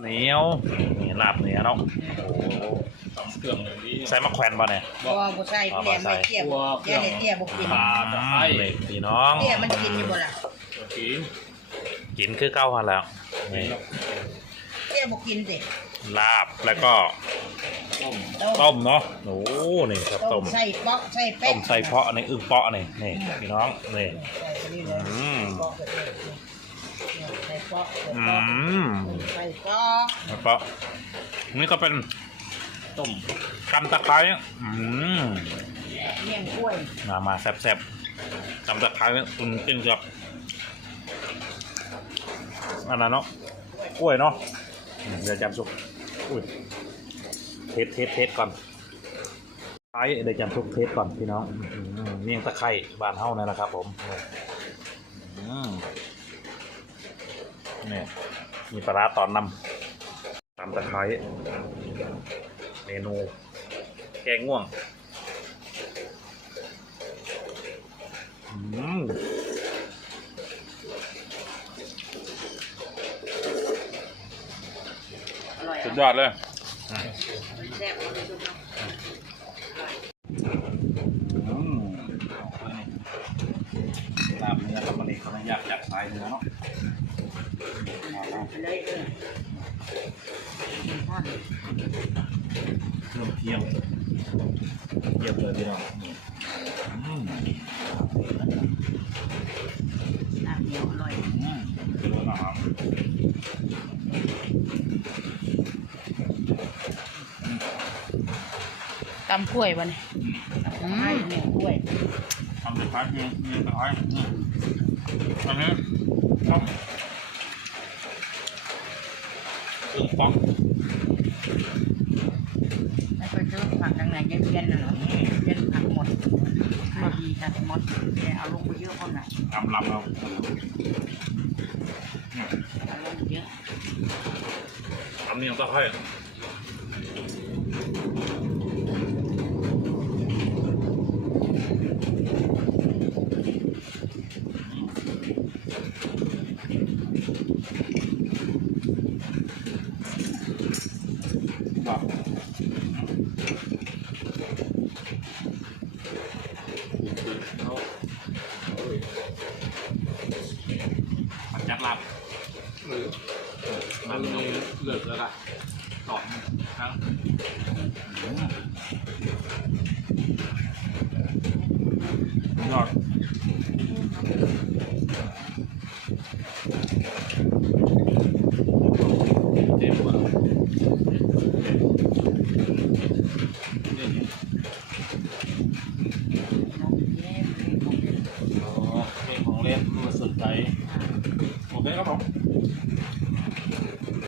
เหนียวนี่ลาบเหนียวเนาะโอ้โหเครื่องอย่างนี้ใส่มะแขวนบ่เนี่ยบ่บ่ใส่เตี้ยไม่เตี้ยบ่เตี้ยเตี้ยบ่กินปลาตะไคร้นี่พี่น้อง เตี้ยมันกินอยู่บ่ล่ะกินกินคือเก้าพันแล้วนี่เตี้ยบ่กินสิลาบแล้วก็ต้มต้มเนาะโอ้โหนี่ครับต้ต้มมใส่เปาะใส่แป้ต้งมใส่เพาะนี่อึ่งเปาะนี่นี่พี่น้องนี่ใส่นี่เลยอืม เปาะใส่เปาะอืเปาะมใส่เปาะแล้วก็นี่ก็เป็นต้มกำตะไคร้อืมเมี่ยงกล้วยมามาแซ่บๆกำตะไคร้อืมกินกับอันนั้นเนาะกล้วยเนาะเดี๋ยวจำซุกอุ้ยเทสเทสเทสก่อนไอ้เดี๋ยวจำซุกเทสก่อนพี่น้องเมี่ยงตะไคร้บานเฮานั่แหละครับ ผมอืม เนี่ยมีปลาร้าตอนนำตำตะไคร้เมนู แกงง่วงอืมอร่อยสุดยอดเลยแซ่บเลยลูกเนาะอืมลาบเนื้อครับวันนี้เขาอยากอยากใส่เนื้อเนาะไป เลยเออทอดเครื่องเทียมเทียมเลยพี่น้องนี่อืมน้ำเหนียวอร่อยอืมดูนะครับตำกล้วยบ่เนี่ยอืมเมี่ยงกล้วยทำตะไคร้เพียงเพียงตะไคร้อืมอันนี้ครับ เครื่องป๊อกไม่เคยซื้อผักทางไหนเย็นๆน่ะเหรอเย็นผักหมดขายดีจัดหมดแกเอาลงไปเยอะเท่าไหร่ลำลำเราเอาลงไปเยอะทำเนียงตะไคร้ ครับผัดจัดลับมันมีเลือกแล้วล่ะสองครั้งยอด ใส่โอเคครับผม